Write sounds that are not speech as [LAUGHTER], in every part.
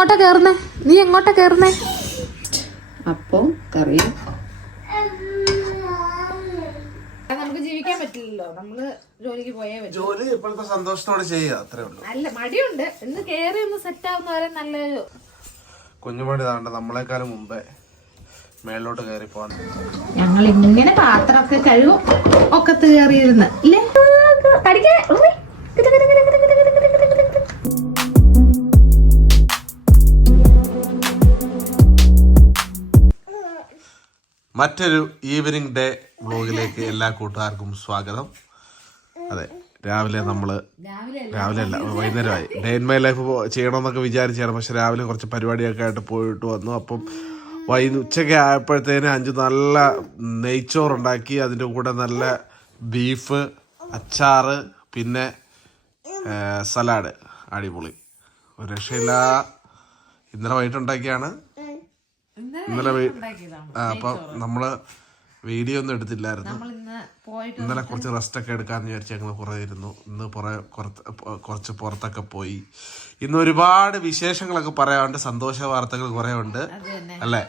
എങ്ങോട്ടാ കേറുന്നേ? നീ എങ്ങോട്ടാ കേറുന്നേ? അപ്പം കറി. നമുക്ക് ജീവിക്കാൻ പറ്റില്ലല്ലോ. നമ്മൾ ജോലിക്ക് പോയേ പറ്റൂ. ജോലി ഇപ്പോഴത്തെ സന്തോഷത്തോടെ ചെയ്യുക അത്രേ ഉള്ളൂ. അല്ല മടിയുണ്ട്. ഇന്ന് കേറി ഒന്ന് സെറ്റ് ആവുന്ന വരെ നല്ലൊരു കുഞ്ഞുമണി താണ്ട നമ്മളെക്കാളും മുമ്പേ മേളിലോട്ട് കയറി പോകാൻ ഞങ്ങൾ ഇങ്ങനെ പാത്രമൊക്കെ കഴുകും. ഒക്കെ കയറിയിരുന്ന് ഇല്ലേ? മറ്റൊരു ഈവനിങ് ഡേ വ്ലോഗിലേക്ക് എല്ലാ കൂട്ടുകാർക്കും സ്വാഗതം. അതെ രാവിലെ നമ്മൾ രാവിലെ അല്ല വൈകുന്നേരമായി. ഡേ ഇൻ മൈ ലൈഫ് ചെയ്യണമെന്നൊക്കെ വിചാരിച്ചാണ് പക്ഷെ രാവിലെ കുറച്ച് പരിപാടിയൊക്കെ ആയിട്ട് പോയിട്ട് വന്നു. അപ്പം വൈകുന്ന ഉച്ചയ്ക്ക് ആയപ്പോഴത്തേന് അഞ്ച് നല്ല നെയ്ച്ചോറുണ്ടാക്കി അതിന്റെ കൂടെ നല്ല ബീഫ് അച്ചാറ് പിന്നെ സലാഡ്. അടിപൊളി. ഒരു രക്ഷയില്ല ഇന്നലെ വൈകിട്ടുണ്ടാക്കിയാണ്. ഇന്നലെ ആ, അപ്പം നമ്മൾ വീഡിയോ ഒന്നും എടുത്തില്ലായിരുന്നു. ഇന്നലെ കുറച്ച് റെസ്റ്റ് ഒക്കെ എടുക്കാന്ന് വിചാരിച്ച് ഞങ്ങൾ കുറേ ഇരുന്നു. ഇന്ന് പുറ കുറച്ച് പുറത്തൊക്കെ പോയി. ഇന്ന് ഒരുപാട് വിശേഷങ്ങളൊക്കെ പറയാനുണ്ട്. സന്തോഷ വാർത്തകൾ കുറേ ഉണ്ട്. അല്ലേ?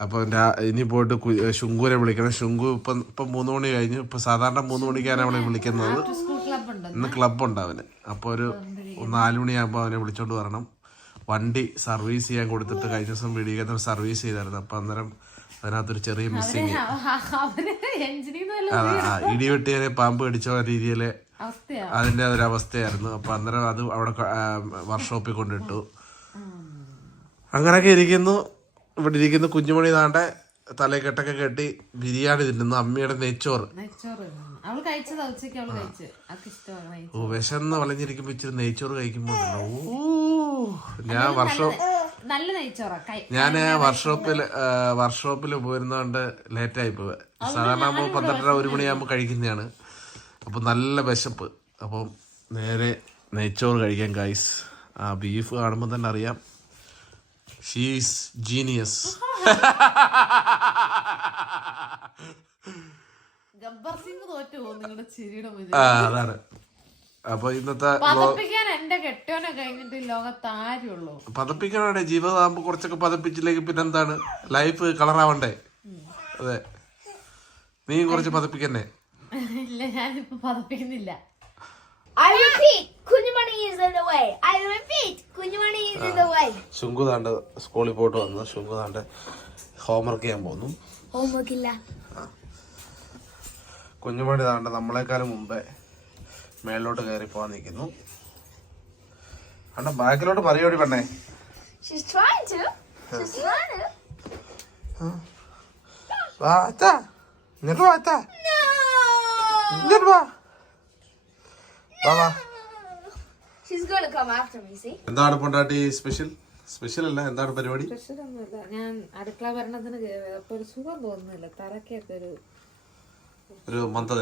അപ്പൊ ഇനി പോയിട്ട് ശുങ്കുവിനെ വിളിക്കണം. ശുങ്കു ഇപ്പം ഇപ്പം മൂന്ന് മണി കഴിഞ്ഞു. ഇപ്പം സാധാരണ മൂന്ന് മണിക്കാണ് അവളെ വിളിക്കുന്നത്. ഇന്ന് ക്ലബ് ഉണ്ട് അവന്. അപ്പൊ ഒരു നാല് മണിയാകുമ്പോൾ അവനെ വിളിച്ചോണ്ട് വരണം. വണ്ടി സർവീസ് ചെയ്യാൻ കൊടുത്തിട്ട് കഴിഞ്ഞ ദിവസം വീഡിയോ സർവീസ് ചെയ്തായിരുന്നു. അപ്പം അന്നേരം അതിനകത്തൊരു ചെറിയ മിസ്സിങ് അവർ എഞ്ചിനീന്ന് വല്ല അതാ ആ, ഇടിവെട്ടിയെ പാമ്പ് കടിച്ച രീതിയിലെ അവസ്ഥയാ. അതിന്റെ ഒരു അവസ്ഥയായിരുന്നു അപ്പൊ അന്നേരം അത് അവിടെ വർക്ക്ഷോപ്പിൽ കൊണ്ടിട്ടു. അങ്ങനെയൊക്കെ ഇരിക്കുന്നു. ഇവിടെ ഇരിക്കുന്നു കുഞ്ഞുമണി താണ്ടെ തലക്കെട്ടൊക്കെ കെട്ടി ബിരിയാണി തിന്നുന്നു. അമ്മയുടെ നെയ്ച്ചോറ്. ഓ വിശന്ന് വളഞ്ഞിരിക്കുമ്പോ ഇച്ചിരി നെയ്ച്ചോറ് കഴിക്കുമ്പോ ഓ ഞാൻ വർഷം നല്ല നെയ്ച്ചോറാ. കൈ ഞാൻ വർക്ക്ഷോപ്പിൽ വർക്ക്ഷോപ്പിൽ പോയിരുന്നോണ്ട് ലേറ്റ് ആയി പോയി സാധാരണ ആകുമ്പോൾ പന്ത്രണ്ടര ഒരു മണിയാകുമ്പോൾ കഴിക്കുന്നതാണ്. അപ്പോൾ നല്ല വിശപ്പ്. അപ്പം നേരെ നെയ്ച്ചോറ് കഴിക്കാൻ ഗൈസ് ആ ബീഫ് കാണുമ്പോൾ തന്നെ അറിയാം. She's genius. ഗബ്ബർ സിംഗ് തോറ്റു പോകും നിങ്ങളുടെ ചിരിയുടെ മുന്നിൽ? ആ അതാണ്. അപ്പൊ ഇന്നത്തെ പതപ്പിക്കാൻ എന്റെ കെട്ടോനെ കഴിഞ്ഞിട്ട് ഈ ലോകത്ത് ആരുള്ളൂ? പതപ്പിക്കണേ ജീവിതമാകുമ്പോൾ കുറച്ചൊക്കെ പതപ്പിച്ചില്ലെങ്കിൽ പിന്നെന്താണ്? ലൈഫ് കളറാവണ്ടേ അതെ. നീ കുറച്ച് പതപ്പിക്കന്നെ. ഇല്ല ഞാനിപ്പോ പതപ്പിക്കുന്നില്ല. I repeat, Kunjamani is in the way. I repeat, Kunjamani is in the way. ശുങ്കു താണ്ട് സ്കൂളിൽ പോയിട്ട് വന്നു. ശുങ്കു താണ്ട് ഹോംവർക്ക് ചെയ്യാൻ പോന്നു Homework illa. കുഞ്ഞുമണി താണ്ട് നമ്മളെക്കാളും മുമ്പേ മേളിലോട്ട് കയറി പോകാൻ നിൽക്കുന്നു. അണ്ട ബാക്കിലോട്ട് പറയോടി പെണ്ണേ. She's trying to. She's trying to. വാ അച്ഛാ ഇങ്ങോട്ട് വാ അച്ഛാ ഇങ്ങോട്ട് വാ. എന്താണ് പൊണ്ടാട്ടി സ്പെഷ്യൽ സ്പെഷ്യൽ അല്ല എന്താണ് പരിപാടി? ഞാൻ അടുക്കള ഭരണത്തിന് ഒരു സുഖം തോന്നുന്നില്ല. തറക്കൊക്കെ ഒരു ഒരു മന്ദത.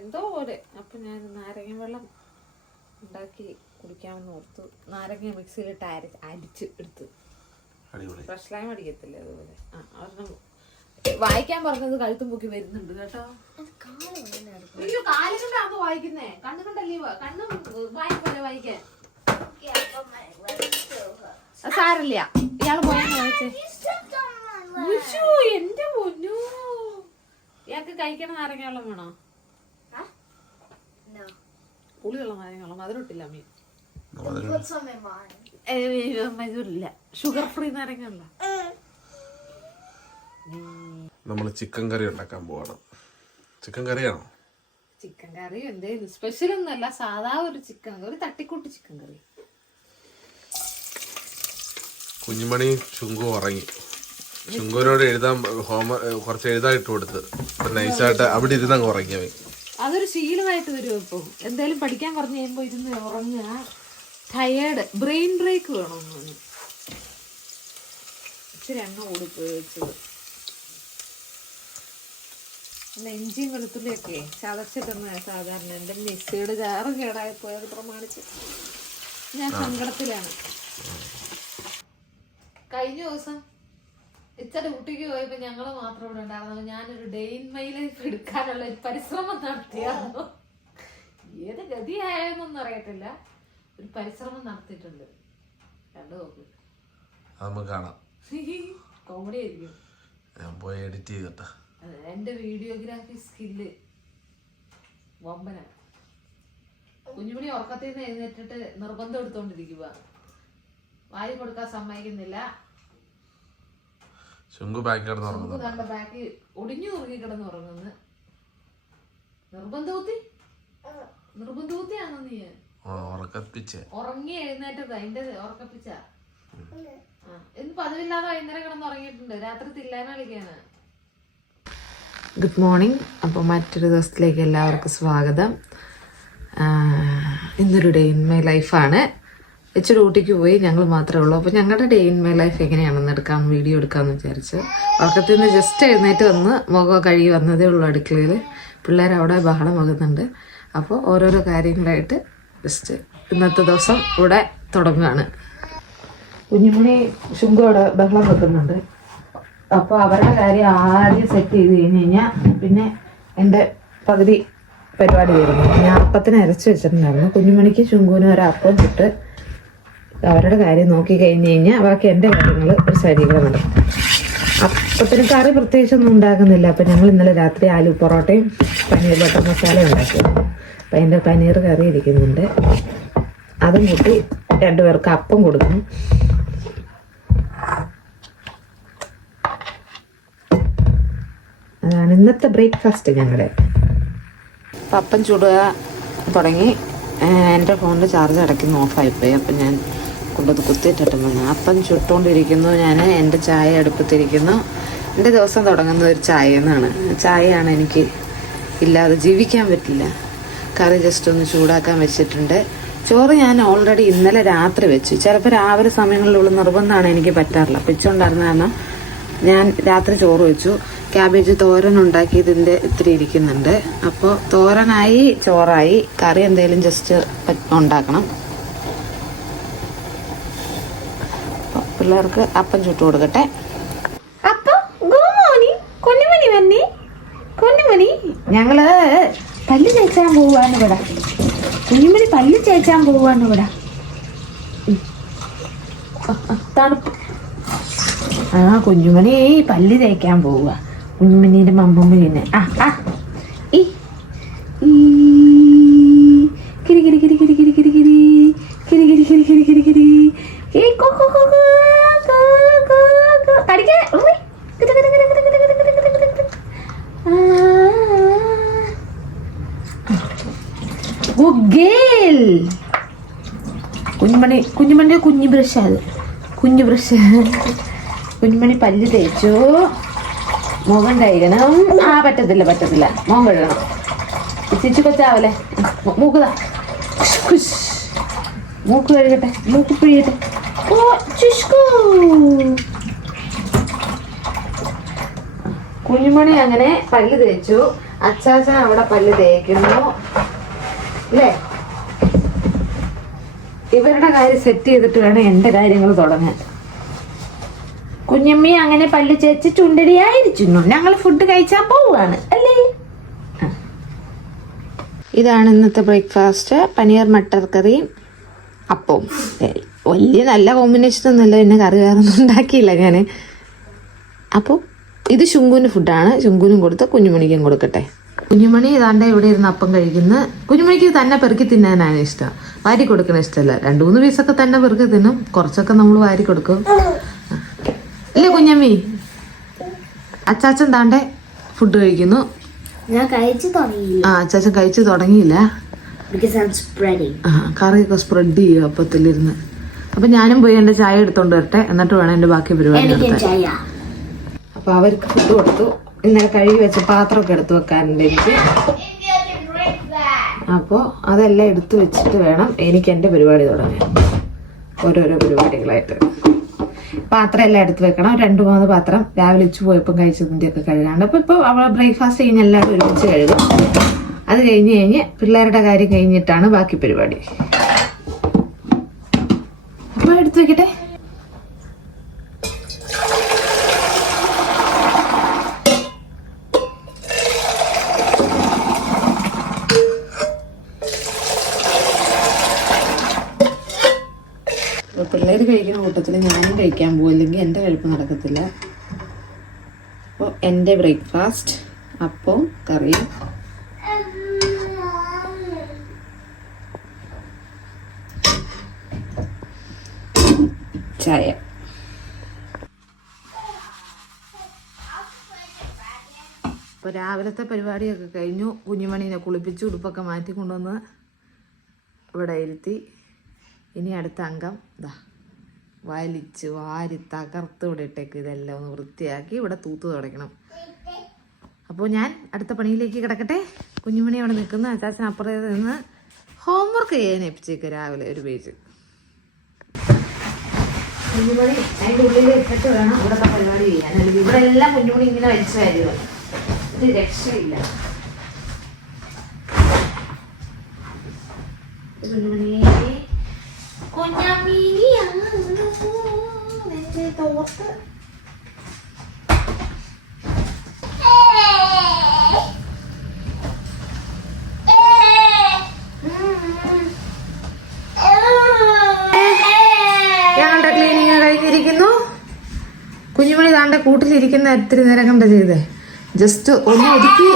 എന്തോ പോലെ. അപ്പൊ ഞാൻ നാരങ്ങ വെള്ളം ഉണ്ടാക്കി കുടിക്കാമെന്ന് ഓർത്തു. നാരങ്ങ മിക്സിയിലിട്ട് അര അരിച്ച് എടുത്ത്. അടിപൊളി. ഫ്രഷ് ലൈം അടിക്കത്തില്ലേ അതുപോലെ. ആ ഒരെണ്ണം വായിക്കാൻ പറഞ്ഞത് കഴുത്തും പൊക്കി വരുന്നുണ്ട് കേട്ടോ. അയ്യോ കാലുകൊണ്ടാണ് വായിക്കുന്നേ? കണ്ണു കണ്ടല്ലേ കണ്ണും വായിപ്പോലെ വായിക്കാൻ. സാരല്ല ഇയാൾ പോയാന്ന് വായിച്ചേ. എന്റെ പൊന്നു. ഇയാൾക്ക് കഴിക്കണ നാരങ്ങ വെള്ളം വേണോ. പുളിയുള്ള നാരങ്ങ വെള്ളം മധുരമിട്ടില്ല അമ്മി. മധുരില്ല ഷുഗർ ഫ്രീ നാരങ്ങ നമ്മൾ ചിക്കൻ കറി ഉണ്ടാക്കാൻ പോവാണ്. ചിക്കൻ കറിയാണോ? ചിക്കൻ കറി എന്തേലും സ്പെഷ്യൽ ഒന്നുമല്ല സാധാ ഒരു ചിക്കൻ കറി തട്ടിക്കൂട്ട് ചിക്കൻ കറി. കുഞ്ഞുമണി ചുങ്കു ഉറങ്ങി. ചുങ്കുവിനോട് എഴുതാൻ ഹോം കുറച്ച് എഴുതാൻ ഇട്ട് കൊടുത്ത്. നൈസായിട്ട് അവിടെ ഇരുന്ന് അങ്ങ് ഉറങ്ങിയവൻ അതൊരു ശീലമായിട്ട് വരും ഇപ്പൊ? എന്തായാലും പഠിക്കാൻ പറഞ്ഞു കഴിയുമ്പോ ഇരുന്ന് ഉറങ്ങുക. ടയേർഡ് ബ്രെയിൻ ബ്രേക്ക് വേണമെന്ന് ഇച്ചിരി എണ്ണ കൂടി ഉപയോഗിച്ചത് അല്ല ഇഞ്ചിയും വെളുത്തുള്ളിയൊക്കെ ചതച്ചിട്ടൊന്ന് സാധാരണ എന്റെ മിക്സിയുടെ ചാറ് കേടായി പോയത് പ്രമാണിച്ച്. ഞാൻ സങ്കടത്തിലാണ്. കഴിഞ്ഞ ദിവസം ഇച്ചടെ ഊട്ടിക്ക് പോയപ്പോ ഞങ്ങൾ മാത്രം ഇവിടെ ഉണ്ടായിരുന്നു. ഞാനൊരു ഡേ ഇൻ മൈ ലൈഫ് എടുക്കാനുള്ള പരിശ്രമം നടത്തിയായിരുന്നു. ഏത് ഗതിയായെന്നൊന്നും അറിയത്തില്ല. ഒരു പരിശ്രമം നടത്തിയിട്ടുണ്ട്. കണ്ടു നോക്ക്. അത് നമുക്ക് കാണാം. [LAUGHS] കോമഡി ആയിരിക്കും. ഞാൻ പോയി എഡിറ്റ് ചെയ്തിട്ട് എന്റെ വീഡിയോഗ്രാഫി സ്കില്ല്. വമ്പനാണ് കുഞ്ഞുമണി ഉറക്കത്തിൽ നിന്ന് എഴുന്നേറ്റിട്ട് നിർബന്ധം എടുത്തോണ്ടിരിക്കുക വായി കൊടുക്കാൻ സമ്മതിക്കുന്നില്ല. ശുങ്കു ബാക്കി കിടന്നുറങ്ങുന്നു കണ്ട ബാക്കി ഒടിഞ്ഞു ഉറങ്ങി കിടന്നുറങ്ങുന്നു നിർബന്ധൂത്തി നിർബന്ധൂത്തിയാണോ നീ? ഉറങ്ങി എഴുന്നേറ്റത് അതിന്റെ ഉറക്കപ്പിച്ച. എന്ത് പതിവില്ലാതെ വൈകുന്നേരം കിടന്നുറങ്ങിയിട്ടുണ്ട് രാത്രി തില്ലാനാളിക്കാണ് കളിക്കാനാണ് ഗുഡ് മോർണിംഗ്. അപ്പോൾ മറ്റൊരു ദിവസത്തിലേക്ക് എല്ലാവർക്കും സ്വാഗതം. ഇന്നൊരു ഡേ ഇൻ മൈ ലൈഫാണ് ഇച്ചിരി ഡ്യൂട്ടിക്ക് പോയി ഞങ്ങൾ മാത്രമേ ഉള്ളൂ. അപ്പോൾ ഞങ്ങളുടെ ഡേ ഇൻ മൈ ലൈഫ് എങ്ങനെയാണെന്ന് എടുക്കാം വീഡിയോ എടുക്കാമെന്ന് വിചാരിച്ച്. ഉറക്കത്തിൽ നിന്ന് ജസ്റ്റ് എഴുന്നേറ്റ് വന്ന് മുഖം കഴുകി വന്നതേ ഉള്ളൂ അടുക്കളയിൽ പിള്ളേർ അവിടെ ബഹളം വകുന്നുണ്ട് അപ്പോൾ ഓരോരോ കാര്യങ്ങളായിട്ട് ജസ്റ്റ് ഇന്നത്തെ ദിവസം ഇവിടെ തുടങ്ങുകയാണ് കുഞ്ഞുമണി ശുങ്കോടെ ബഹളം വെക്കുന്നുണ്ട്. അപ്പോൾ അവരുടെ കാര്യം ആദ്യം സെറ്റ് ചെയ്ത് കഴിഞ്ഞ് കഴിഞ്ഞാൽ പിന്നെ എന്റെ പകുതി പരിപാടി വരുന്നു. ഞാൻ അപ്പത്തിന് അരച്ച് വെച്ചിട്ടുണ്ടായിരുന്നു. കുഞ്ഞുമണിക്ക് ചുങ്കൂനും ഒരു അപ്പം ചുട്ട് അവരുടെ കാര്യം നോക്കി കഴിഞ്ഞ് കഴിഞ്ഞാൽ ബാക്കി എന്റെ കാര്യങ്ങൾ ഒരു ശരീരം നടക്കും അപ്പത്തിന് കറി പ്രത്യേകിച്ചൊന്നും ഉണ്ടാക്കുന്നില്ല. അപ്പം ഞങ്ങൾ ഇന്നലെ രാത്രി ആലു പൊറോട്ടയും പനീർ ബട്ടർ മസാല ഉണ്ടാക്കി. അപ്പം എന്റെ പനീർ കറി ഇരിക്കുന്നുണ്ട്. അതും കൂട്ടി രണ്ടുപേർക്ക് അപ്പം കൊടുക്കണം അതാണ് ഇന്നത്തെ ബ്രേക്ക്ഫാസ്റ്റ് ഞങ്ങളുടെ. പപ്പൻ ചുടുക തുടങ്ങി. എന്റെ ഫോണിന്റെ ചാർജ് ഇടയ്ക്ക് ഓഫായിപ്പോയി. അപ്പം ഞാൻ കൊണ്ടത് കുത്തിയിട്ടിട്ട് വന്നു അപ്പം ചുട്ടുകൊണ്ടിരിക്കുന്നു ഞാൻ എന്റെ ചായ അടുപ്പത്തിരിക്കുന്നു. എന്റെ ദിവസം തുടങ്ങുന്നത് ഒരു ചായ എന്നാണ് ചായയാണ് എനിക്ക് ഇല്ലാതെ ജീവിക്കാൻ പറ്റില്ല. കറി ജസ്റ്റ് ഒന്ന് ചൂടാക്കാൻ വെച്ചിട്ടുണ്ട്. ചോറ് ഞാൻ ഓൾറെഡി ഇന്നലെ രാത്രി വെച്ചു. ചിലപ്പോൾ രാവിലെ സമയങ്ങളിലുള്ള നിർബന്ധമാണ് എനിക്ക് പറ്റാറില്ല. പിച്ചുണ്ടായിരുന്ന കാരണം ഞാൻ രാത്രി ചോറ് വെച്ചു. ക്യാബേജ് തോരൻ ഉണ്ടാക്കിയതിന്റെ ഇത്തിരി ഇരിക്കുന്നുണ്ട്. അപ്പോൾ തോരനായി ചോറായി കറി എന്തെങ്കിലും ജസ്റ്റ് ഉണ്ടാക്കണം. പിള്ളേർക്ക് അപ്പം ചുട്ടു കൊടുക്കട്ടെ. ഞങ്ങൾ പല്ല് ചേച്ചാൻ പോവാണ് ഇവിടെ. കുഞ്ഞുമണി പല്ല് ചേച്ചാൻ പോവാണ് ഇവിടെ. തണുപ്പ്. ആ കുഞ്ഞുമണി പല്ല് തേക്കാൻ പോവുക കുഞ്ഞുമണീന്റെ മമ്മമ്മ പിന്നെ ആ ആ ഈ. കിരി കിരി കിരി കിരി കിരി കിരി കിരി കിരി കിരി കിരി കിരി കിരി കിരി. കുഞ്ഞുമണി കുഞ്ഞുമണിയുടെ കുഞ്ഞു ബ്രഷ് അത് കുഞ്ഞു ബ്രഷ് കുഞ്ഞുമണി പല്ല് തേച്ചു. മുഖം തയ്ക്കണം ആ പറ്റത്തില്ല പറ്റത്തില്ല. മോൻ കഴുകണം. ചിച്ചു കൊച്ചാവല്ലേ? മൂക്കുക. മൂക്ക് കഴുകട്ടെ മൂക്ക് പിഴിയട്ടെ. ഓ ചുഷ്കൂ കുഞ്ഞുമണി അങ്ങനെ പല്ല് തേച്ചു. അച്ചാച്ചൻ അവിടെ പല്ല് തേക്കുന്നു. അല്ലേ? ഇവരുടെ കാര്യം സെറ്റ് ചെയ്തിട്ട് വേണം എന്റെ കാര്യങ്ങൾ തുടങ്ങാൻ. കുഞ്ഞമ്മി അങ്ങനെ പല്ല് ചേച്ച് ചുണ്ടടിയായിരിക്കുന്നു. ഞങ്ങൾ ഫുഡ് കഴിച്ചാൽ പോവുകയാണ് അല്ലേ? ഇതാണ് ഇന്നത്തെ ബ്രേക്ക്ഫാസ്റ്റ് പനീർ മട്ടർ കറിയും അപ്പവും വലിയ നല്ല കോമ്പിനേഷൻ ഒന്നുമില്ല പിന്നെ കറി വേറെ ഒന്നും ഉണ്ടാക്കിയില്ല ഞാൻ അപ്പോൾ ഇത് ശുങ്കുവിന്റെ ഫുഡാണ് ശുങ്കുവിനും കൊടുത്ത് കുഞ്ഞുമണിക്കും കൊടുക്കട്ടെ. കുഞ്ഞുമണി ഇതാണ്ട് ഇവിടെ ഇരുന്ന് അപ്പം കഴിക്കുന്ന. കുഞ്ഞുമണിക്ക് തന്നെ പെറുക്കി തിന്നാനാണ് ഇഷ്ടം. വാരി കൊടുക്കണ ഇഷ്ടമല്ല രണ്ട് മൂന്ന് പീസൊക്കെ തന്നെ പെറുക്കി തിന്നും. കുറച്ചൊക്കെ നമ്മൾ വാരി കൊടുക്കും. ഇല്ലേ കുഞ്ഞമ്മി? അച്ചാച്ചൻ താണ്ടെ ഫുഡ് കഴിക്കുന്നു. ഞാൻ കഴിച്ചു തുടങ്ങിയില്ല. ആ അച്ചാച്ചൻ കഴിച്ചു തുടങ്ങിയില്ല. കറിയൊക്കെ സ്പ്രെഡ് ചെയ്യും അപ്പത്തിലിരുന്ന്. അപ്പൊ ഞാനും പോയി എന്റെ ചായ എടുത്തോണ്ട് വരട്ടെ. എന്നിട്ട് വേണം എന്റെ ബാക്കി പരിപാടി നടത്താൻ. അപ്പൊ അവർക്ക് ഫുഡ് കൊടുത്തു. ഇന്നലെ കഴുകി വെച്ച പാത്രമൊക്കെ എടുത്തു വെക്കാറുണ്ട് എനിക്ക്. അപ്പോൾ അതെല്ലാം എടുത്തു വെച്ചിട്ട് വേണം എനിക്ക് എന്റെ പരിപാടി തുടങ്ങാൻ. ഓരോരോ പരിപാടികളായിട്ട്. പാത്രം എല്ലാം എടുത്ത് വെക്കണം. രണ്ട് മൂന്ന് പാത്രം രാവിലെ ഉച്ച പോയപ്പോൾ കഴിച്ചതിന്റെ ഒക്കെ കഴുകാണ്ട്. അപ്പോൾ ഇപ്പോൾ അവൾ ബ്രേക്ക്ഫാസ്റ്റ് കഴിഞ്ഞ് എല്ലാവരും ഒരുമിച്ച് കഴുകും. അത് കഴിഞ്ഞ് കഴിഞ്ഞ് പിള്ളേരുടെ കാര്യം കഴിഞ്ഞിട്ടാണ് ബാക്കി പരിപാടി അപ്പോൾ എടുത്തു വെക്കട്ടെ പിള്ളേർ കഴിക്കുന്ന കൂട്ടത്തിൽ ഞാനും കഴിക്കാൻ പോയില്ലെങ്കിൽ എന്റെ കഴിപ്പ് നടക്കത്തില്ല. അപ്പോൾ എന്റെ ബ്രേക്ക്ഫാസ്റ്റ് അപ്പോൾ കറിയും. ചായ. അപ്പോൾ രാവിലത്തെ പരിപാടിയൊക്കെ കഴിഞ്ഞു. കുഞ്ഞുമണീനെ കുളിപ്പിച്ച് ഉടുപ്പൊക്കെ മാറ്റി കൊണ്ടുവന്ന് ഇവിടെ ഇരുത്തി. ഇനി അടുത്ത അംഗം. ഇതാ വലിച്ച് വാരി തകർത്ത് ഇവിടെ ഇട്ടേക്ക് ഇതെല്ലാം ഒന്ന് വൃത്തിയാക്കി ഇവിടെ തൂത്ത് തുടയ്ക്കണം. അപ്പോൾ ഞാൻ അടുത്ത പണിയിലേക്ക് കിടക്കട്ടെ? കുഞ്ഞുമണി അവിടെ നിൽക്കുന്നു. അച്ചാച്ചൻ അപ്പുറത്ത് നിന്ന് ഹോംവർക്ക് ചെയ്യാൻ ഏൽപ്പിച്ചേക്ക് രാവിലെ ഒരു പേജ് കുഞ്ഞുമണി അതിന്റെ ഉള്ളിൽ ഇട്ടിട്ട് വേണം ഇവിടുത്തെ പരിപാടി ചെയ്യാൻ. അല്ലെങ്കിൽ ഇവിടെ എല്ലാം കുഞ്ഞുമണി ഇങ്ങനെ വലിച്ചു കാര്യമാണ് ഇത് രക്ഷയില്ല. കുഞ്ഞുമണി നിന്റെ തോർത്ത് കുഞ്ഞുമണി താണ്ട കൂട്ടിലിരിക്കുന്ന ഇത്തിരി നേരം കണ്ട ചെയ്തേ. ജസ്റ്റ് ഒന്ന് ഒതുക്കി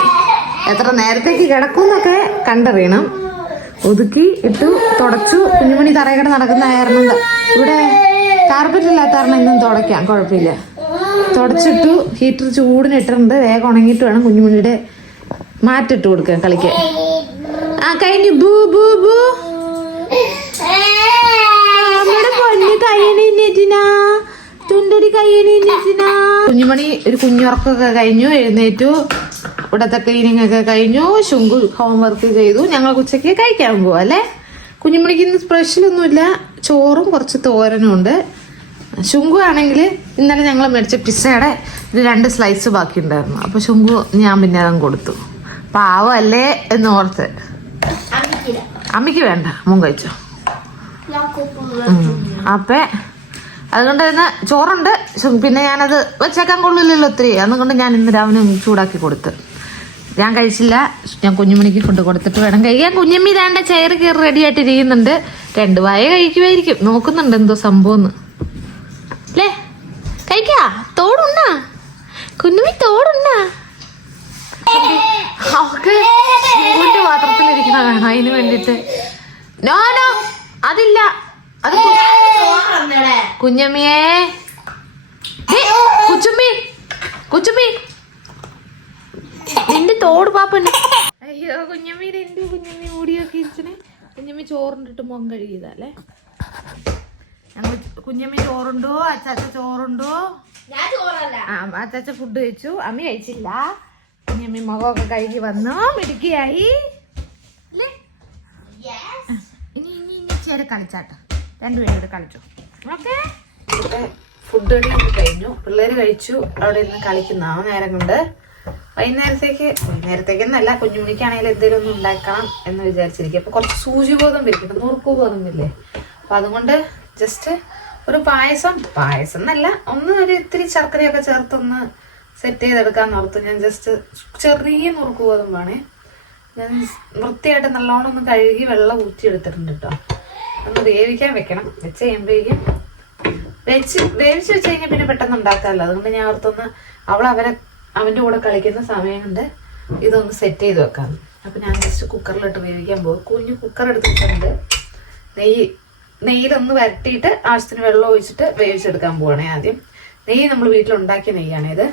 എത്ര നേരത്തേക്ക് കിടക്കുമെന്നൊക്കെ കണ്ടറിയണം. ഒതുക്കി ഇട്ടു തുടച്ചു. കുഞ്ഞുമണി തറയക്കട നടക്കുന്നതായിരുന്നു ഇവിടെ കാർപ്പറ്റ് ഇല്ലാത്ത കാരണം ഇന്നും തുടയ്ക്കാം. കുഴപ്പമില്ല. തുടച്ചിട്ടു ഹീറ്റർ ചൂടിന് ഇട്ടിട്ടുണ്ട് വേഗം ഉണങ്ങിയിട്ട് വേണം കുഞ്ഞുമണിയുടെ മാറ്റിട്ട് കൊടുക്കാൻ കളിക്കാൻ. ആ കഴിഞ്ഞു. ബൂ ബൂ ബൂ. നമ്മുടെ പൊന്നു കയ്യണിഞ്ഞിട്ടിനാ ചുണ്ടടി കയ്യണിഞ്ഞിട്ടിനാ കുഞ്ഞുമണി ഒരു കുഞ്ഞുറക്കൊക്കെ കഴിഞ്ഞു. എഴുന്നേറ്റു. ഇവിടത്തെ ക്ലീനിങ് ഒക്കെ കഴിഞ്ഞു. ശുങ്കു ഹോംവർക്ക് ചെയ്തു. ഞങ്ങൾ ഉച്ചയ്ക്ക് കഴിക്കാൻ പോവാ അല്ലേ? കുഞ്ഞുമണിക്ക് ഇന്ന് സ്പെഷ്യൽ ഒന്നുമില്ല. ചോറും കുറച്ച് തോരനും ഉണ്ട്. ശുങ്കു ആണെങ്കിൽ ഇന്നലെ ഞങ്ങൾ മേടിച്ച പിസ്സയുടെ ഒരു രണ്ട് സ്ലൈസ് ബാക്കി ഉണ്ടായിരുന്നു അപ്പൊ ശുങ്കു ഞാൻ പിന്നെ അതും കൊടുത്തു. പാവല്ലേ എന്ന് ഓർത്ത്. അമ്മയ്ക്ക് വേണ്ട. മുൻ കഴിച്ചോ? അപ്പേ അതുകൊണ്ട് തന്നെ ചോറുണ്ട്. പിന്നെ ഞാനത് വെച്ചേക്കാൻ കൊള്ളില്ലല്ലോ ഒത്തിരി. അതുകൊണ്ട് ഞാൻ ഇന്ന് രാവിലെ ചൂടാക്കി കൊടുത്ത്. ഞാൻ കഴിച്ചില്ല. ഞാൻ കുഞ്ഞുമണിക്ക് ഫുഡ് കൊടുത്തിട്ട് വേണം കഴിക്കാൻ. കുഞ്ഞമ്മി ഇതാണ്ട് ചെയർ കയറി റെഡി ആയിട്ട് ഇരിക്കുന്നുണ്ട് രണ്ട് വായ കഴിക്കുമായിരിക്കും നോക്കുന്നുണ്ട് എന്തോ സംഭവം അല്ലേ കഴിക്കാ? തോടുണ്ണാ. കുഞ്ഞുമി തോടുണ്ണാ. അവക്ക് ശിവുവിന്റെ പാത്രത്തിലിരിക്കണ വേണം അതിന് വേണ്ടിട്ട് നോ നോ. അതില്ല. അത് കുഞ്ഞമ്മിയേ. കുച്ചുമ്മി. കുച്ചുമ്മി. നിന്റെ തോട് പാപ്പന്നെ അയ്യോ കുഞ്ഞമ്മി എന്റെ കുഞ്ഞമ്മി മുടിയൊക്കെ ഇരിച്ചനെ കുഞ്ഞമ്മി ചോറുണ്ടിട്ട് മുഖം കഴുകിയതല്ലേ ഞങ്ങൾ കുഞ്ഞമ്മ ചോറുണ്ടോ? അച്ചാച്ച ചോറുണ്ടോ? ഞാൻ ചോറല്ല. ആ അച്ചാച്ച ഫുഡ് കഴിച്ചു. അമ്മ കഴിച്ചില്ല. കുഞ്ഞമ്മ മുഖമൊക്കെ കഴുകി വന്നു. മിടുക്കിയായി. ഇനി ഇനി ഇനി ചേര് കളിച്ചാട്ടോ. രണ്ടുപേരും കൂടെ കളിച്ചു. ഓക്കെ? ഫുഡ് കഴിഞ്ഞു. പിള്ളേര് കഴിച്ചു. അവിടെ ഇരുന്ന് കളിക്കുന്ന. ആ നേരം കൊണ്ട് വൈകുന്നേരത്തേക്ക് വൈകുന്നേരത്തേക്ക് എന്നല്ല കുഞ്ഞുമണിക്കാണെങ്കിലും എന്തെങ്കിലും ഒന്നും ഉണ്ടാക്കണം എന്ന് വിചാരിച്ചിരിക്കും. അപ്പൊ കുറച്ച് സൂചി വരും. ഇരിക്കട്ടെ നുറുക്കു വരില്ലേ? അപ്പൊ അതുകൊണ്ട് ജസ്റ്റ് ഒരു പായസം. പായസം എന്നല്ല ഒന്ന് ഒരു ഇത്തിരി ശർക്കരയൊക്കെ ചേർത്തൊന്ന് സെറ്റ് ചെയ്തെടുക്കാൻ ഓർത്തു. ഞാൻ ജസ്റ്റ് ചെറിയ നുറുക്ക് വേണേ. ഞാൻ വൃത്തിയായിട്ട് നല്ലോണം ഒന്ന് കഴുകി വെള്ളം ഊറ്റിയെടുത്തിട്ടുണ്ട് കേട്ടോ ഒന്ന് വേവിക്കാൻ വെക്കണം. വെച്ച് കഴിയുമ്പോഴേക്കും വെച്ച് വേവിച്ച് വെച്ച് കഴിഞ്ഞാൽ പിന്നെ പെട്ടെന്ന് ഉണ്ടാക്കാമല്ലോ അതുകൊണ്ട് ഞാൻ ഓർത്തൊന്ന് അവൾ അവന്റെ കൂടെ കളിക്കുന്ന സമയം കൊണ്ട് ഇതൊന്ന് സെറ്റ് ചെയ്ത് വെക്കാം അപ്പം ഞാൻ ജസ്റ്റ് കുക്കറിലിട്ട് വേവിക്കാൻ പോകും. കുഞ്ഞു കുക്കർ എടുത്തിട്ടുണ്ട്. നെയ്യ് നെയ്യിലൊന്ന് വരട്ടിയിട്ട് ആവശ്യത്തിന് വെള്ളം ഒഴിച്ചിട്ട് വേവിച്ചെടുക്കാൻ പോവാണേ ആദ്യം. നെയ്യ് നമ്മൾ വീട്ടിലുണ്ടാക്കിയ ഇത്.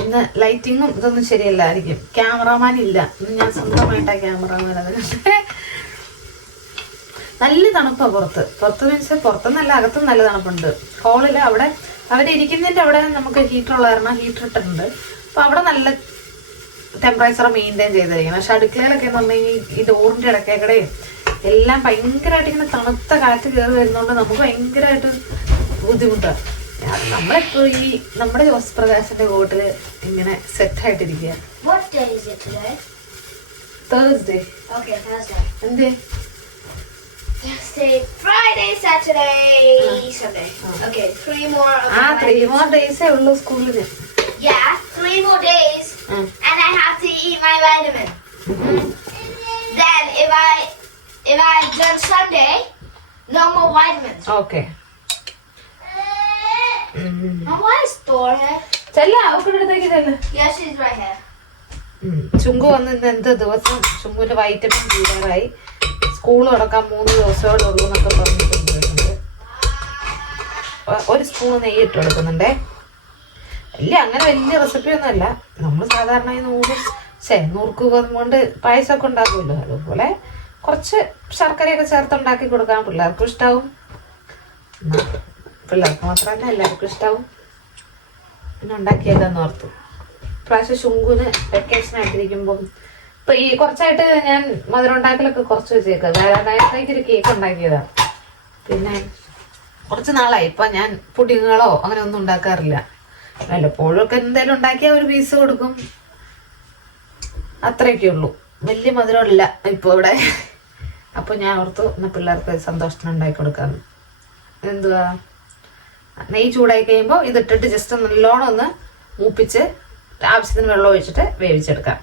ഇന്ന് ലൈറ്റിങ്ങും ഇതൊന്നും ശരിയല്ലായിരിക്കും. ക്യാമറാമാൻ ഇല്ല. ഇന്ന് ഞാൻ സ്വന്തമായിട്ടാ ക്യാമറാമാൻ അതുകൊണ്ട് നല്ല തണുപ്പാണ് പുറത്ത്. പുറത്ത് മീൻസ് പുറത്തുനിന്നല്ല അകത്തും നല്ല തണുപ്പുണ്ട്. ഹോളിൽ അവിടെ അവരിയ്ക്കുന്നതിന്റെ അവിടെ നമുക്ക് ഹീറ്റർ ഉള്ള കാരണം ഹീറ്റർ ഇട്ടിട്ടുണ്ട്. അപ്പോൾ അവിടെ നല്ല ടെമ്പറേച്ചർ മെയിന്റെയിൻ ചെയ്തിരിക്കണം പക്ഷെ അടുക്കളയിലൊക്കെ എന്ന് പറഞ്ഞു കഴിഞ്ഞാൽ ഈ ഡോറിന്റെ ഇടക്കേക്കടയും എല്ലാം ഭയങ്കരമായിട്ട് ഇങ്ങനെ തണുത്ത കാറ്റ് കയറി വരുന്നതുകൊണ്ട് നമുക്ക് ഭയങ്കരമായിട്ട് ബുദ്ധിമുട്ടാണ് നമ്മളിപ്പോ ഈ നമ്മുടെ ജോസ് പ്രകാശിന്റെ വോട്ടിൽ ഇങ്ങനെ സെറ്റ് ആയിട്ടിരിക്കുക What day is it today? Thursday Okay, Thursday. എന്തേ Thursday, Friday, Saturday, Sunday. Okay, three more. of ആ my- ത്രീ മോർ ഡേയ്സേ ഉള്ളൂ സ്കൂളിന് Yeah, three more days. and I have to eat my vitamin. Then if I if I've done Sunday, no more vitamins. Okay why is Thor here? ചെല്ല അവരുടെ അടുത്തേക്ക് ചെല്ല Yeah, she's right here. ചുങ്കു വന്ന് ഇന്ന് എന്ത് ദിവസം ചുങ്കുവിന്റെ വൈറ്റമിൻ തീരാറായി school തുടക്കാൻ മൂന്ന് ദിവസമേ ഉള്ളൂ എന്നൊക്കെ പറഞ്ഞിട്ടുണ്ട്. ഒരു സ്പൂൺ നെയ്യ് ഇട്ട് കൊടുക്കുന്നുണ്ടേ. വലിയ അങ്ങനെ വലിയ റെസിപ്പി ഒന്നും അല്ല. നമ്മൾ സാധാരണ നൂറ് ശേ ഗോതമ്പ് കൊണ്ട് പായസമൊക്കെ ഉണ്ടാക്കുമല്ലോ. അതുപോലെ കുറച്ച് ശർക്കരയൊക്കെ ചേർത്ത് ഉണ്ടാക്കി കൊടുക്കാൻ പിള്ളേർക്കും ഇഷ്ടാവും. പിള്ളേർക്ക് മാത്രമല്ല എല്ലാവർക്കും ഇഷ്ടാവും. പിന്നെ ഉണ്ടാക്കിയേക്കാന്ന് ഓർത്തു. പ്രാവശ്യം ശുങ്കുന് വെക്കേഷൻ ആയിട്ടിരിക്കുമ്പോൾ ഇപ്പൊ ഈ കുറച്ചായിട്ട് ഞാൻ മധുരം ഉണ്ടാക്കലൊക്കെ കുറച്ച് വെച്ചേക്കാം. വേറെ ഒരു കേക്ക് ഉണ്ടാക്കിയതാ. പിന്നെ കുറച്ച് നാളായി. ഇപ്പൊ ഞാൻ പുഡിങ്ങുകളോ അങ്ങനെ ഒന്നും ഉണ്ടാക്കാറില്ല. വല്ലപ്പോഴും ഒക്കെ എന്തായാലും ഉണ്ടാക്കിയാൽ ഒരു പീസ് കൊടുക്കും. അത്രയൊക്കെ ഉള്ളൂ. വലിയ മധുരമില്ല ഇപ്പൊ ഇവിടെ. അപ്പൊ ഞാൻ ഓർത്തു എന്നാ പിള്ളേർക്ക് സന്തോഷത്തിന് ഉണ്ടാക്കി കൊടുക്കാന്ന്. എന്തുവാ നെയ്യ് ചൂടായി കഴിയുമ്പോൾ ഇതിട്ടിട്ട് ജസ്റ്റ് നല്ലോണം ഒന്ന് മൂപ്പിച്ച് ആവശ്യത്തിന് വെള്ളം ഒഴിച്ചിട്ട് വേവിച്ചെടുക്കാം.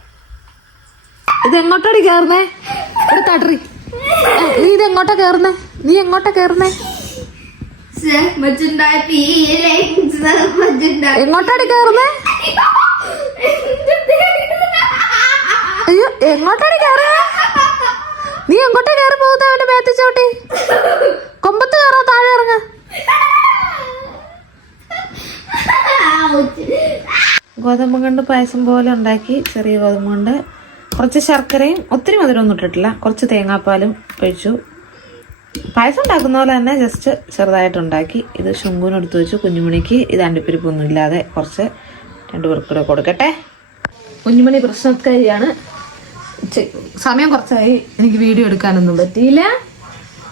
ഇത് എങ്ങോട്ടാടി കയറുന്നേ ഒരു തടറി. നീ ഇത് എങ്ങോട്ടാ കയറുന്നേ നീ എങ്ങോട്ടാ merchandise. എങ്ങോട്ടാടി കേറുന്നേ? അയ്യോ എങ്ങോട്ടാടി കേറുന്നേ? നീ എങ്ങോട്ടാ കയറി പോകുന്നത് അവന്റെ മേത്ത് ചവിട്ടി? കൊമ്പത്ത് കയറാ താഴെ ഇറങ്ങ. ഗോതമ്പ് കൊണ്ട് പായസം പോലെ ഉണ്ടാക്കി ചെറിയ ഗോതമ്പ് കൊണ്ട് കുറച്ച് ശർക്കരയും ഒത്തിരി മധുരമൊന്നും ഇട്ടിട്ടില്ല. കുറച്ച് തേങ്ങാപ്പാലും ഒഴിച്ചു. പായസം ഉണ്ടാക്കുന്ന പോലെ തന്നെ ജസ്റ്റ് ചെറുതായിട്ട് ഉണ്ടാക്കി ഇത് ശുങ്കുവിന് എടുത്തു വെച്ചു. കുഞ്ഞുമണിക്ക് ഇത് അണ്ടിപ്പരിപ്പൊന്നും ഇല്ലാതെ കുറച്ച് രണ്ടു പേർക്ക് കൂടെ കൊടുക്കട്ടെ. കുഞ്ഞുമണി പ്രശ്നക്കാരിയാണ് സമയം കുറച്ചായി. എനിക്ക് വീഡിയോ എടുക്കാനൊന്നും പറ്റിയില്ല.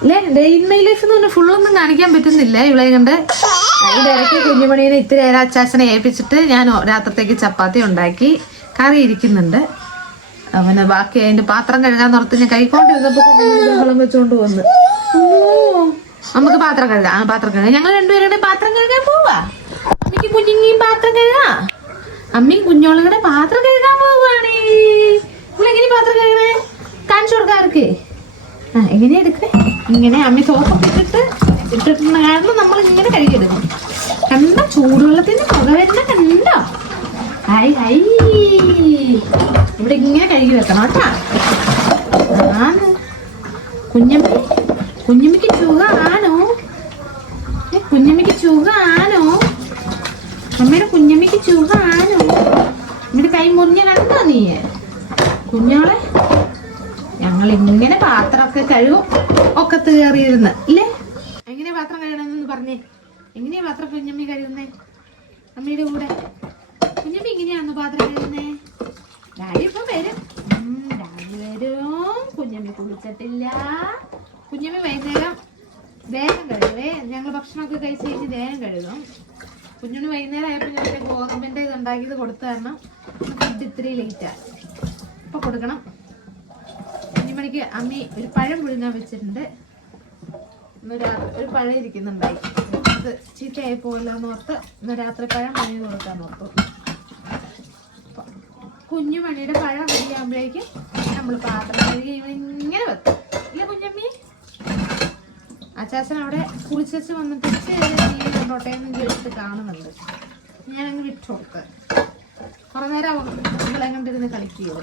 അല്ലേ ഡെയിൻ മൈ ലൈഫ് എന്ന് പറഞ്ഞാൽ ഫുള്ളൊന്നും കാണിക്കാൻ പറ്റുന്നില്ല. ഇവളെ കണ്ട് അതിന്റെ ഇടയ്ക്ക് കുഞ്ഞുമണീനെ ഇത്തിരി നേരം അച്ചാച്ചനെ ഏൽപ്പിച്ചിട്ട് ഞാൻ രാത്രത്തേക്ക് ചപ്പാത്തി ഉണ്ടാക്കി. കറി ഇരിക്കുന്നുണ്ട്. അവന് ബാക്കി അതിന്റെ പാത്രം കഴുകാൻ നിർത്തി ഞാൻ കൈക്കൊണ്ടിരുന്നപ്പോ ബഹളം വെച്ചോണ്ട് വന്ന്. നമുക്ക് പാത്രം കഴുകാം. ആ പാത്രം കഴുകാം. ഞങ്ങൾ രണ്ടുപേരുടെ പാത്രം കഴുകാൻ പോവാ. അമ്മയ്ക്ക് കുഞ്ഞിങ്ങിയും പാത്രം കഴുകാ. അമ്മയും കുഞ്ഞോളുകളുടെ പാത്രം കഴുകാൻ പോവാണേ. നമ്മളെങ്ങനെ പാത്രം കഴുകണേ? കാണിച്ചു കൊടുക്കാർക്ക് ആ എങ്ങനെയാ എടുക്കണേ? ഇങ്ങനെ അമ്മ സോപ്പൊക്കെ ഇട്ടിട്ട് ഇട്ടിട്ടുള്ള കാരണം നമ്മൾ ഇങ്ങനെ കഴുകിയെടുക്കും. കണ്ട ചൂടുവെള്ളത്തിന്റെ പുക വരുന്ന കണ്ടോ? ഹൈ ഐ. ഇവിടെ ഇങ്ങനെ കഴുകി വെക്കണം കേട്ടാ. ആണ് കുഞ്ഞമ്മ കുഞ്ഞമ്മയ്ക്ക് ചുക ആണോ കുഞ്ഞമ്മയ്ക്ക് ചുക ആണോ അമ്മയുടെ കുഞ്ഞമ്മയ്ക്ക് ചുക ആണോ അമ്മയുടെ കൈ മുറിഞ്ഞ കണ്ടോ നീ കുഞ്ഞോളെ ഞങ്ങൾ ഇങ്ങനെ പാത്രമൊക്കെ കഴുകും. ഒക്കെ കയറിയിരുന്ന് ഇല്ലേ? എങ്ങനെയാ പാത്രം കഴുകണമെന്ന് പറഞ്ഞേ? എങ്ങനെയാ പാത്രം കുഞ്ഞമ്മ കഴുകുന്നേ? അമ്മയുടെ കൂടെ. കുഞ്ഞമ്മി ഇങ്ങനെയാണോ പാത്രം കഴുകുന്നേ? ഡാഡി ഇപ്പൊ വരും. ഡാഡി വരും. കുഞ്ഞമ്മ കുളിച്ചിട്ടില്ല. കുഞ്ഞമ്മ വൈകുന്നേരം ദേഹം കഴുകുവേ. ഞങ്ങൾ ഭക്ഷണമൊക്കെ കഴിച്ച് കഴിഞ്ഞ് ദേഹം കഴുകും. കുഞ്ഞിന് വൈകുന്നേരം ആയപ്പോൾ ഞാൻ പിന്നെ ഗോതമ്പിന്റെ ഇത് ഉണ്ടാക്കിയത് കൊടുത്തു തരണം. ഫുഡ് ഇത്തിരി ലേറ്റാ ഇപ്പൊ കൊടുക്കണം. കുഞ്ഞുമണിക്ക് അമ്മി ഒരു പഴം പുഴുങ്ങാൻ വെച്ചിട്ടുണ്ട്. ഇന്ന് രാത്രി ഒരു പഴം ഇരിക്കുന്നുണ്ടായി. അത് ചീത്തയായി പോയില്ല എന്ന് ഓർത്ത് ഇന്ന് രാത്രി പഴം പണി കൊടുക്കാൻ അപ്പൊ കുഞ്ഞുമണിയുടെ പഴം റെഡിയാകുമ്പോഴേക്കും നമ്മൾ പാത്രം ഇങ്ങനെ വെക്കും. ഇല്ല കുഞ്ഞമ്മി? അച്ചാച്ചൻ അവിടെ കുളിച്ചു വന്നിട്ട് കണ്ടോട്ടെ എന്ന് കേട്ടിട്ട് കാണുന്നുണ്ട്. ഞാനങ്ങ് വിട്ടു കൊടുത്ത് കുറെ നേരം അവളെ കണ്ടിരുന്ന് കളിക്കുകയോ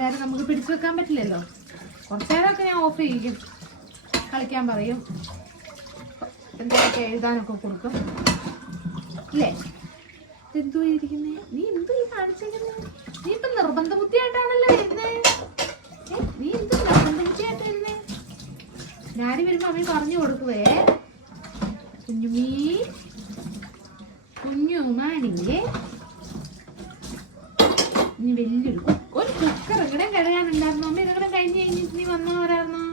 നേരം നമുക്ക് പിടിച്ചു വെക്കാൻ പറ്റില്ലല്ലോ. കുറച്ച് നേരമൊക്കെ ഞാൻ ഓഫ് ചെയ്യിക്കും. കളിക്കാൻ പറയും. എന്തൊക്കെ എഴുതാനൊക്കെ കൊടുക്കും. ഇല്ലേ? എന്തോ ഇരിക്കുന്നേ നീ എന്തോ ഈ കാണിച്ചേക്കുന്നേ? നീ ഇപ്പൊ നിർബന്ധ ബുദ്ധിയായിട്ടാണല്ലോ നീ എന്തോ നിർബന്ധ ബുദ്ധിയായിട്ട് വരുന്നേ ഡാഡി വരുമ്പോ അമ്മ പറഞ്ഞു കൊടുക്കുവേ. കുഞ്ഞുമീ കുഞ്ഞുമാണിയേ ഇനി വലിയൊരു കു- ഒരു കുക്കർ ഇവിടെ കഴുകാനുണ്ടായിരുന്നു അമ്മ ഇതവിടെ കഴിഞ്ഞ് കഴിഞ്ഞിട്ട് നീ വന്നോ വരായിരുന്നോ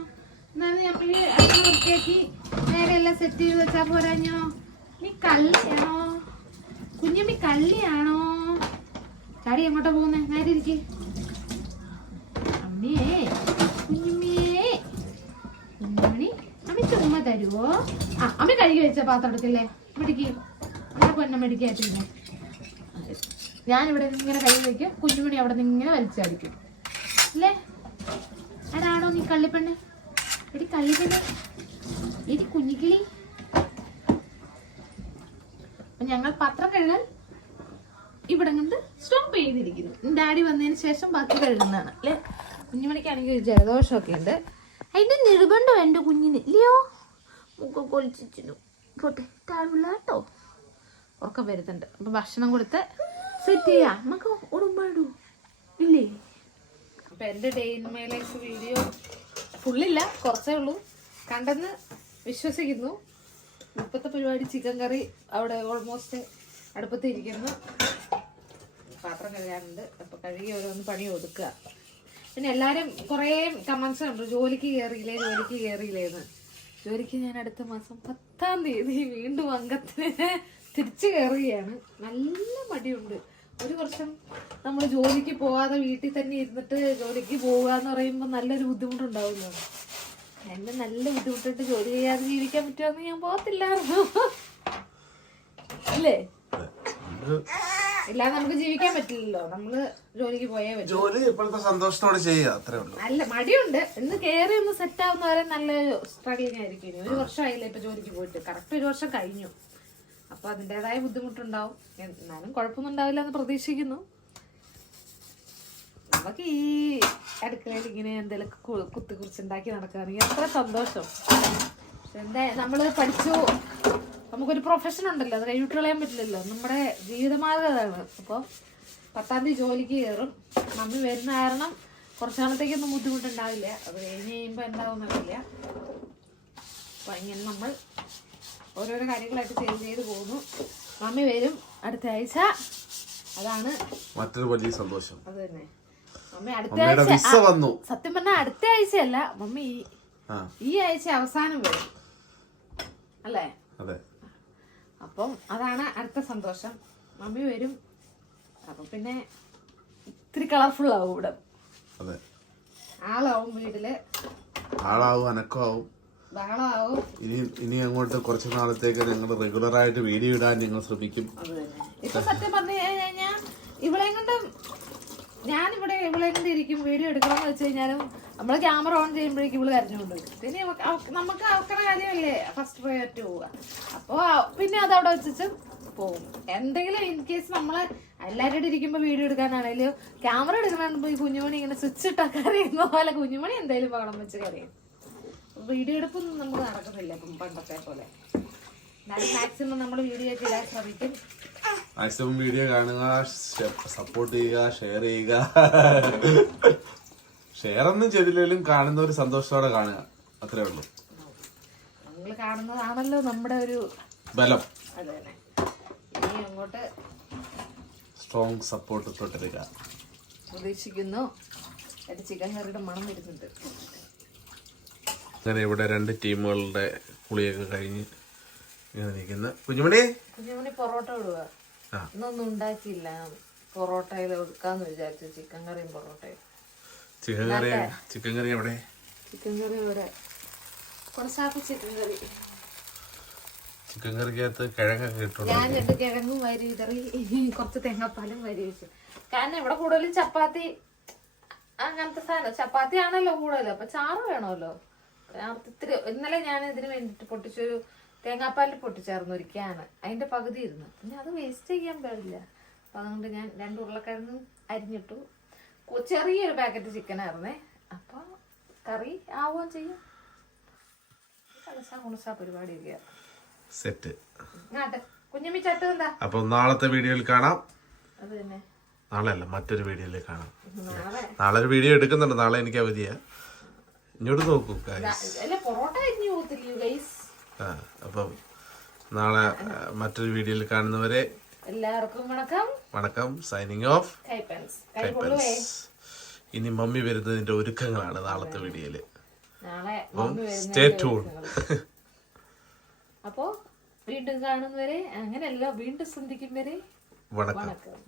എന്നാലും നമ്മൾ അടുത്ത വൃത്തിയാക്കി നേരെ എല്ലാം സെറ്റ് ചെയ്ത് വെച്ചാ പോരാഞ്ഞോ നീ കള്ളിയാണോ കുഞ്ഞമ്മി കള്ളിയാണോ ചാടി എങ്ങോട്ടാ പോകുന്നേ നേരെ ഇരിക്ക് അമ്മേ കുഞ്ഞുമ്മിയേ കുഞ്ഞുമണി അമ്മ ചുമ്മാ തരുവോ ആ അമ്മ കഴുകി വെച്ച പൊന്നം ഇവിടെ ഞാനിവിടെ ഇങ്ങനെ കൈ വയ്ക്കും കുഞ്ഞുമണി അവിടെ നിന്ന് ഇങ്ങനെ വലിച്ചടിക്കും. അല്ലേ? ആരാണോ നീ കള്ളിപ്പെണ്ണ്? എടി കള്ളിപ്പെണ്ണ്. എടി കുഞ്ഞിക്കിളി. ഞങ്ങൾ പത്രം കഴുകാൻ ഇവിടെ കൊണ്ട് സ്റ്റോപ്പ് ചെയ്തിരിക്കുന്നു. ഡാഡി വന്നതിന് ശേഷം ബാക്കി കഴുകുന്നതാണ്. അല്ലേ? കുഞ്ഞുമണിക്കാണെങ്കിൽ ഒരു ജലദോഷമൊക്കെ ഉണ്ട്. അതിന്റെ നിർബന്ധം എന്റെ കുഞ്ഞിന്. ഇല്ലയോ? മുഖം കൊലിച്ചിരുന്നു പോട്ടെ താഴ്വില്ല കേട്ടോ ഉറക്കം വരുന്നുണ്ട്. അപ്പൊ ഭക്ഷണം കൊടുത്ത് സെറ്റ് ചെയ്യാം. നമുക്ക് ഉടുമ്പാടൂ ഇല്ലേ? അപ്പൊ എന്റെ day in my life video ഫുള്ളില്ല കുറച്ചേ ഉള്ളൂ. കണ്ടെന്ന് വിശ്വസിക്കുന്നു. ഇപ്പത്തെ പരിപാടി ചിക്കൻ കറി അവിടെ ഓൾമോസ്റ്റ് അടുപ്പത്ത് ഇരിക്കുന്നു. പാത്രം കഴുകാനുണ്ട്. അപ്പൊ കഴുകി ഓരോന്ന് പണി ഒതുക്കുക. പിന്നെ എല്ലാരും കുറേ കമന്റ്സ് ഉണ്ട് ജോലിക്ക് കയറിയില്ലേ ജോലിക്ക് കയറിയില്ലേന്ന് ജോലിക്ക് ഞാൻ അടുത്ത മാസം പത്താം തീയതി വീണ്ടും അംഗത്തിന് തിരിച്ചു കയറുകയാണ്. നല്ല മടിയുണ്ട്. ഒരു വർഷം നമ്മൾ ജോലിക്ക് പോവാതെ വീട്ടിൽ തന്നെ ഇരുന്നിട്ട് ജോലിക്ക് പോവുക എന്ന് പറയുമ്പോൾ നല്ലൊരു ബുദ്ധിമുട്ടുണ്ടാവുമല്ലോ. എന്നെ നല്ല ബുദ്ധിമുട്ടിട്ട് ജോലി ചെയ്യാതെ ജീവിക്കാൻ പറ്റുമെന്ന് ഞാൻ പോകത്തില്ലായിരുന്നു. അല്ലേ? ഇല്ലാതെ നമുക്ക് ജീവിക്കാൻ പറ്റില്ലല്ലോ. നമ്മൾ ജോലിക്ക് പോയേ പറ്റൂ. ജോലി ഇപ്പോഴത്തെ സന്തോഷത്തോടെ ചെയ്യുക അത്രേ ഉള്ളൂ. നല്ല മടിയുണ്ട്. ഇന്ന് കേറി ഒന്ന് സെറ്റ് ആവുന്ന വരെ നല്ല സ്ട്രഗ്ലിംഗ് ആയിരിക്കും. ഇനി ഒരു വർഷമായില്ലേ ഇപ്പൊ ജോലിക്ക് പോയിട്ട്. കറക്റ്റ് ഒരു വർഷം കഴിഞ്ഞു. അപ്പൊ അതിന്റെതായ ബുദ്ധിമുട്ടുണ്ടാവും. എന്നാലും കുഴപ്പമൊന്നും ഉണ്ടാവില്ല എന്ന് പ്രതീക്ഷിക്കുന്നു. നമുക്ക് ഈ അടുക്കളയിൽ ഇങ്ങനെ എന്തെങ്കിലും കുത്തി കുറിച്ചുണ്ടാക്കി നടക്കുകയാണെങ്കിൽ എത്ര സന്തോഷം. എന്താ നമ്മൾ പഠിച്ചു. നമുക്കൊരു പ്രൊഫഷൻ ഉണ്ടല്ലോ അത് കഴിഞ്ഞിട്ട് കളയാൻ പറ്റില്ലല്ലോ. നമ്മുടെ ജീവിതമാർഗം അതാണ് അപ്പോൾ പത്താം തീയതി ജോലിക്ക് കയറും. മമ്മി വരുന്ന കാരണം കുറച്ച് നാളത്തേക്കൊന്നും ബുദ്ധിമുട്ടുണ്ടാവില്ല. അത് കഴിഞ്ഞ് കഴിയുമ്പോൾ എന്താവുന്നറിയില്ല അപ്പം ഇങ്ങനെ നമ്മൾ ഓരോരോ കാര്യങ്ങളായിട്ട് ചെയ്ത് ചെയ്ത് പോകുന്നു. മമ്മി വരും അടുത്ത ആഴ്ച. അതാണ് മറ്റൊരു വലിയ സന്തോഷം. അത് തന്നെ. മമ്മി അടുത്ത ആഴ്ച വന്നു. സത്യം പറഞ്ഞാൽ അടുത്ത ആഴ്ചയല്ല. മമ്മി ഈ ആഴ്ച അവസാനം വരും. അല്ലേ? അതെ. അപ്പം അതാണ് അടുത്ത സന്തോഷം. മമ്മി വരും. അപ്പം പിന്നെ ഇത്തിരി കളർഫുൾ ആവും ഇവിടെ. അതെ. ആളാവും വീട്ടിൽ. ആളാവും അനക്കമാവും. ബഹളമാവും ഇനി ഇനി അങ്ങോട്ട് കുറച്ച് നാളത്തേക്ക് ഞങ്ങൾ റെഗുലർ ആയിട്ട് വീഡിയോ ഇടാൻ ഞങ്ങൾ ശ്രമിക്കും. ഇപ്പൊ സത്യം പറഞ്ഞു കഴിഞ്ഞാൽ ഇവിടെ കൊണ്ട് ഞാനിവിടെ കൊണ്ട് ഇരിക്കും? വീഡിയോ എടുക്കണം എന്ന് വെച്ച് കഴിഞ്ഞാലും നമ്മൾ ക്യാമറ ഓൺ ചെയ്യുമ്പോഴേക്കും ഇവൾ കരഞ്ഞുകൊണ്ട് പിന്നെ നമുക്ക് അവക്കടെ കാര്യമല്ലേ? ഫസ്റ്റ് പ്രയോറിറ്റി പോവുക. അപ്പോൾ പിന്നെ അത് അവിടെ വെച്ചിട്ട് പോകും എന്തെങ്കിലും ഇൻ കേസ് നമ്മൾ എല്ലാവരും കൂടെ ഇരിക്കുമ്പോൾ വീഡിയോ എടുക്കാനാണെങ്കിലും ക്യാമറ എടുക്കണോ പോയി കുഞ്ഞുമണി ഇങ്ങനെ സ്വിച്ച് ഇട്ടാൽ കറിയുന്ന പോലെ കുഞ്ഞുമണി എന്തായാലും പകളം വെച്ച് കറിയും വീഡിയോ എടുപ്പൊന്നും നമുക്ക് നടക്കുന്നില്ല പണ്ടത്തെ പോലെ. മാക്സിമം നമ്മൾ വീഡിയോ ഇടാൻ ശ്രമിക്കും. മാക്സിമം വീഡിയോ കാണുക സപ്പോർട്ട് ചെയ്യുക ഷെയർ ചെയ്യുക. ഷെയർ ഒന്നും ചെയ്തില്ലെങ്കിലും കാണുന്ന ഒരു സന്തോഷത്തോടെ കാണുക. അത്രേ ഉള്ളൂ. നിങ്ങൾ കാണുന്നതാണല്ലോ നമ്മുടെ ഒരു ബലം. അത് ഇനി അങ്ങോട്ട് സ്ട്രോങ് സപ്പോർട്ട് തുടരുക പ്രതീക്ഷിക്കുന്നു. ഒരു ചിക്കൻ കറിയുടെ മണം വരുന്നുണ്ട്. അങ്ങനെ ഇവിടെ രണ്ട് ടീമുകളുടെ കുളിയൊക്കെ കഴിഞ്ഞ് ഇങ്ങനെ നിൽക്കുന്ന കുഞ്ഞുമണി? കുഞ്ഞുമണി പൊറോട്ട ഇടുക. ഇന്നൊന്നും ഉണ്ടാക്കിയില്ല. പൊറോട്ടയിൽ ഒതുക്കാന്ന് വിചാരിച്ചു. ചിക്കൻ കറിയും പൊറോട്ടയും. ചിക്കൻ കറി ചിക്കൻ കറി എവിടെ? ചിക്കൻ കറി ഇവിടെ. കുറച്ചാപ്പ് ചിക്കൻ കറി. ചിക്കൻ കറിക്കകത്ത് കിഴങ്ങൊക്കെ കിട്ടുള്ളൂ ഞാൻ രണ്ട് കിഴങ്ങും വരി ഇതറി കുറച്ച് തേങ്ങാപ്പാലും വരി വെച്ചു. കാരണം ഇവിടെ കൂടുതലും ചപ്പാത്തി അങ്ങനത്തെ സാധനം. ചപ്പാത്തി ആണല്ലോ കൂടുതൽ അപ്പൊ ചാറ് വേണമല്ലോ. ഇത്തിരി ഇന്നലെ ഞാൻ ഇതിന് വേണ്ടിട്ട് പൊട്ടിച്ചൊരു തേങ്ങാപ്പാലിൽ പൊട്ടിച്ചേർന്ന് ഒരു ക്യാന് അതിന്റെ പകുതി ഇരുന്നു. പിന്നെ അത് വേസ്റ്റ് ചെയ്യാൻ പാടില്ല. അപ്പൊ അതുകൊണ്ട് ഞാൻ രണ്ട് ഉരുളക്കിഴങ്ങ് അരിഞ്ഞിട്ടു. ചെറിയൊരു പാക്കറ്റ് ചിക്കൻ ആയിരുന്നേ. അപ്പൊ കറി ആവുകയും ചെയ്യും. കളസാ കുണസാ പരിപാടിയൊക്കെയാ സെറ്റ്. ഇങ്ങാട്ട്. കുഞ്ഞമ്മി ചട്ട് എന്താ? അപ്പം നാളത്തെ വീഡിയോയിൽ കാണാം. അത് തന്നെ. നാളെ അല്ല മറ്റൊരു വീഡിയോയിൽ കാണാം. നാളെ. ഒരു വീഡിയോ എടുക്കുന്നുണ്ട്. നാളെ എനിക്ക് അവധിയാ. ഇങ്ങോട്ട് നോക്കൂ പൊറോട്ട അപ്പം നാളെ മറ്റൊരു വീഡിയോയിൽ കാണുന്നവരെ എല്ലാവർക്കും വണക്കം. വണക്കം. സൈനിങ് ഓഫ് ഇനി മമ്മി വരുന്നതിന്റെ ഒരുക്കങ്ങളാണ് നാളത്തെ വീഡിയോയിൽ. സ്റ്റേ ട്യൂൺ അപ്പോ വീണ്ടും കാണുന്നവരെ അങ്ങനെയല്ല വീണ്ടും ശ്രദ്ധിക്കുന്നവരെ വരെ വണക്കം. വണക്കം.